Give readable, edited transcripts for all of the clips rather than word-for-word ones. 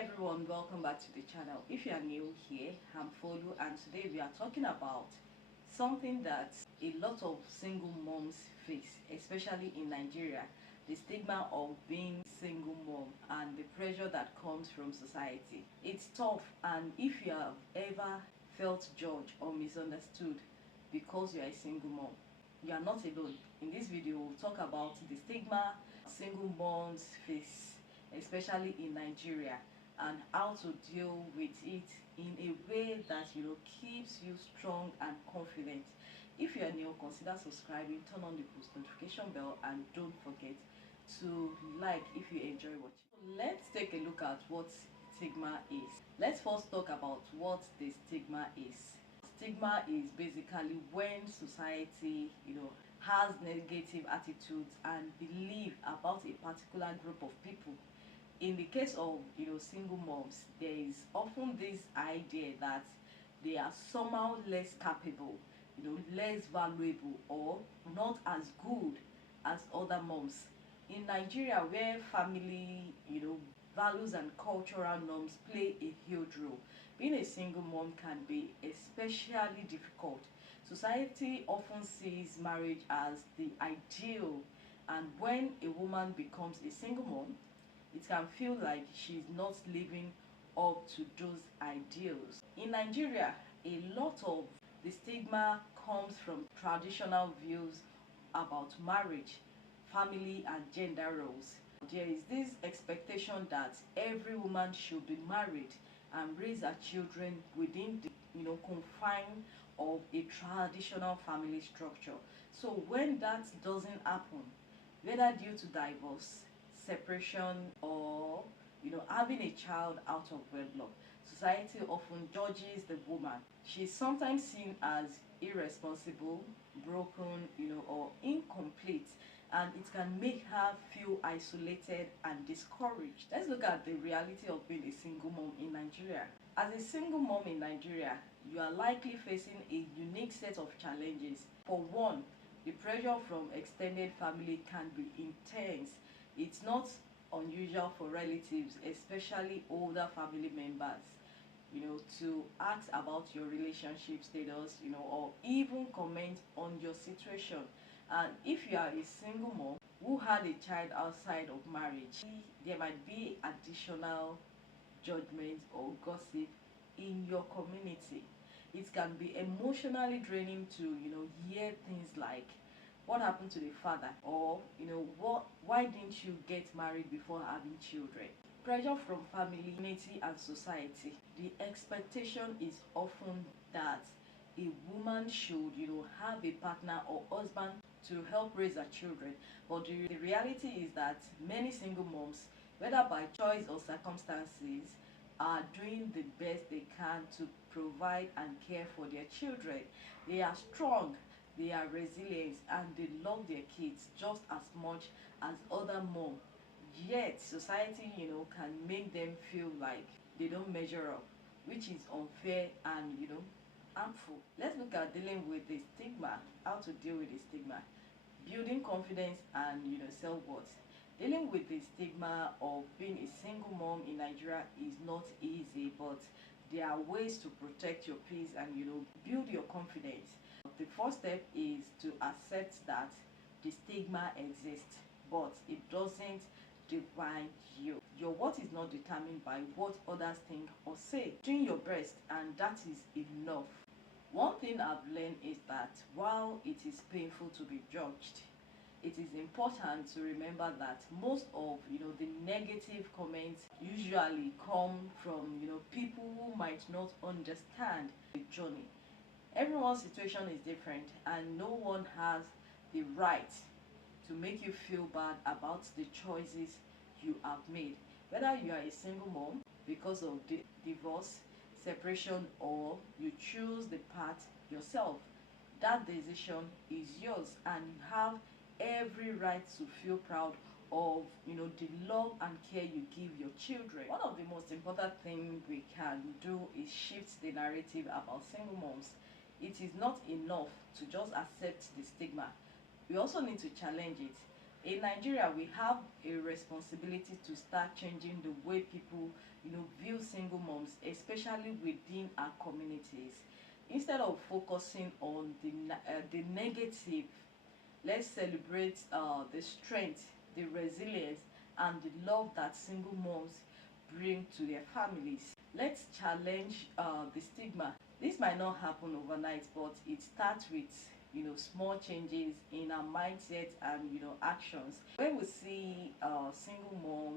everyone, welcome back to the channel. If you are new here, I'm Folu, and today we are talking about something that a lot of single moms face, especially in Nigeria: the stigma of being single mom and the pressure that comes from society. It's tough, and if you have ever felt judged or misunderstood because you are a single mom, you are not alone. In this video, we'll talk about the stigma single moms face, especially in Nigeria, and how to deal with it in a way that keeps you strong and confident. If you are new, consider subscribing, turn on the post notification bell, and don't forget to like if you enjoy watching. So let's take a look at what stigma is. Let's first talk about what the stigma is. Stigma is basically when society has negative attitudes and belief about a particular group of people. In the case of single moms, there is often this idea that they are somehow less capable, less valuable, or not as good as other moms. In Nigeria, where family values and cultural norms play a huge role, being a single mom can be especially difficult. Society often sees marriage as the ideal, and when a woman becomes a single mom, it can feel like she's not living up to those ideals. In Nigeria, a lot of the stigma comes from traditional views about marriage, family, and gender roles. There is this expectation that every woman should be married and raise her children within the confine of a traditional family structure. So when that doesn't happen, whether due to divorce, separation, or having a child out of wedlock, society often judges the woman. She's sometimes seen as irresponsible, broken, or incomplete, and it can make her feel isolated and discouraged. Let's look at the reality of being a single mom in Nigeria. As a single mom in Nigeria, you are likely facing a unique set of challenges. For one, the pressure from extended family can be intense. It's not unusual for relatives, especially older family members, to ask about your relationship status, or even comment on your situation. And if you are a single mom who had a child outside of marriage, there might be additional judgment or gossip in your community. It can be emotionally draining to hear things like, what happened to the father, or why didn't you get married before having children? Pressure from family, community, and society. The expectation is often that a woman should have a partner or husband to help raise her children, but the reality is that many single moms, whether by choice or circumstances, are doing the best they can to provide and care for their children. They are strong, they are resilient, and they love their kids just as much as other moms. Yet society can make them feel like they don't measure up, which is unfair and harmful. Let's look at dealing with the stigma, how to deal with the stigma. Building confidence and self-worth. Dealing with the stigma of being a single mom in Nigeria is not easy, but there are ways to protect your peace and build your confidence. The first step is to accept that the stigma exists, but it doesn't define you. Your worth is not determined by what others think or say. Doing your best, and that is enough. One thing I've learned is that while it is painful to be judged, it is important to remember that most of the negative comments usually come from people who might not understand the journey. Everyone's situation is different, and no one has the right to make you feel bad about the choices you have made. Whether you are a single mom because of the divorce, separation, or you choose the path yourself, that decision is yours, and you have every right to feel proud of the love and care you give your children. One of the most important things we can do is shift the narrative about single moms. It is not enough to just accept the stigma. We also need to challenge it. In Nigeria, we have a responsibility to start changing the way people, view single moms, especially within our communities. Instead of focusing on the negative, let's celebrate the strength, the resilience, and the love that single moms bring to their families. Let's challenge the stigma. This might not happen overnight, but it starts with small changes in our mindset and actions. When we see a single mom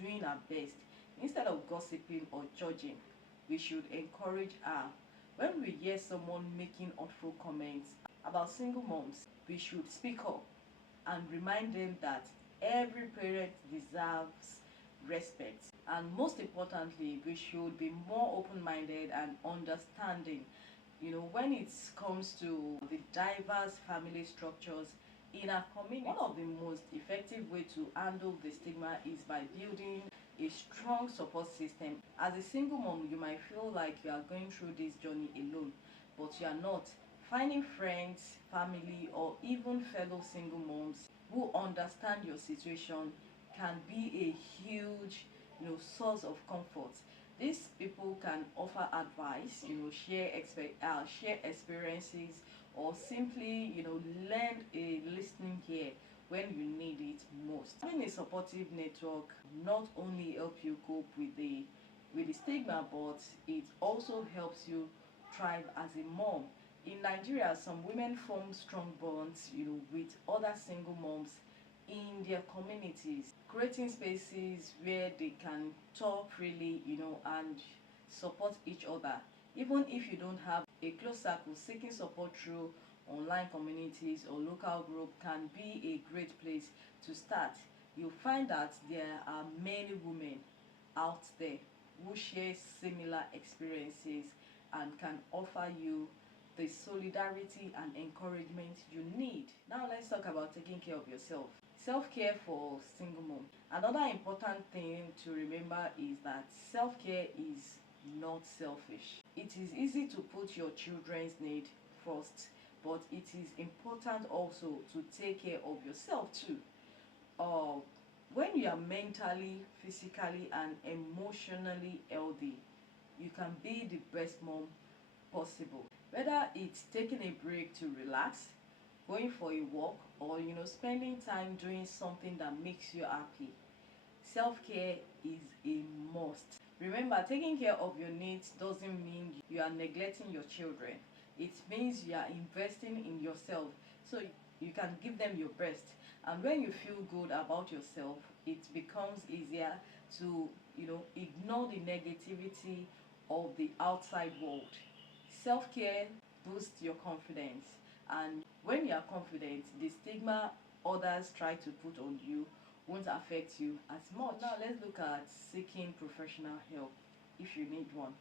doing her best, instead of gossiping or judging, we should encourage her. When we hear someone making awful comments about single moms, we should speak up and remind them that every parent deserves respect. And most importantly, we should be more open-minded and understanding when it comes to the diverse family structures in our community. One of the most effective way to handle the stigma is by building a strong support system. As a single mom, you might feel like you are going through this journey alone, but you are not. Finding friends, family, or even fellow single moms who understand your situation can be a huge source of comfort. These people can offer advice, share experiences, or simply lend a listening ear when you need it most. Having a supportive network not only help you cope with the stigma, but it also helps you thrive as a mom. In Nigeria, some women form strong bonds, with other single moms in their communities, creating spaces where they can talk freely, and support each other. Even if you don't have a close circle, seeking support through online communities or local group can be a great place to start. You'll find that there are many women out there who share similar experiences and can offer you the solidarity and encouragement you need. Now let's talk about taking care of yourself. Self-care for single mom. Another important thing to remember is that self-care is not selfish. It is easy to put your children's need first, but it is important also to take care of yourself too. Uh, when you are mentally, physically, and emotionally healthy, you can be the best mom possible. Whether it's taking a break to relax, going for a walk, or spending time doing something that makes you happy, self-care is a must. Remember, taking care of your needs doesn't mean you are neglecting your children. It means you are investing in yourself so you can give them your best. And when you feel good about yourself, it becomes easier to ignore the negativity of the outside world. Self-care boosts your confidence, and when you are confident, the stigma others try to put on you won't affect you as much. Now let's look at seeking professional help if you need one.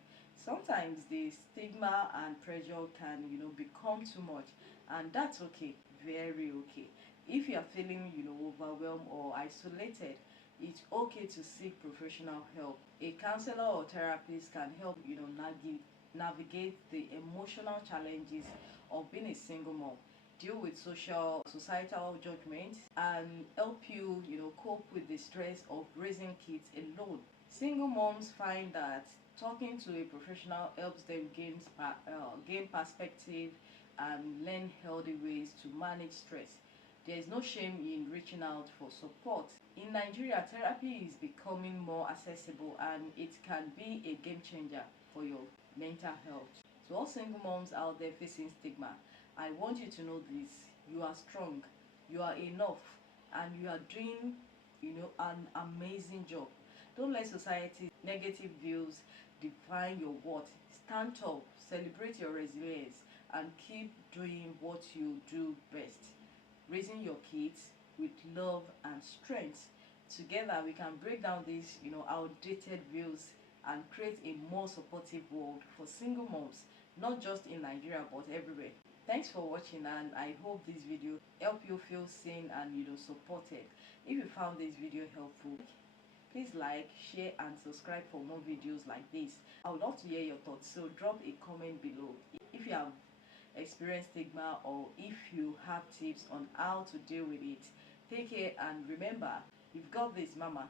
Sometimes the stigma and pressure can become too much, and that's okay, very okay. If you are feeling overwhelmed or isolated, it's okay to seek professional help. A counselor or therapist can help navigate the emotional challenges of being a single mom, deal with societal judgments, and help you cope with the stress of raising kids alone. Single moms find that talking to a professional helps them gain perspective and learn healthy ways to manage stress. There is no shame in reaching out for support. In Nigeria, therapy is becoming more accessible, and it can be a game changer for your mental health. To all single moms out there facing stigma, I want you to know this: you are strong, you are enough, and you are doing an amazing job. Don't let society's negative views define your worth. Stand tall, celebrate your resilience, and keep doing what you do best, raising your kids with love and strength. Together we can break down these outdated views and create a more supportive world for single moms, not just in Nigeria but everywhere. Thanks for watching, and I hope this video helped you feel seen and supported. If you found this video helpful, please like, share, and subscribe for more videos like this. I would love to hear your thoughts, so drop a comment below. If you have experienced stigma, or if you have tips on how to deal with it, Take care and remember, you've got this, mama.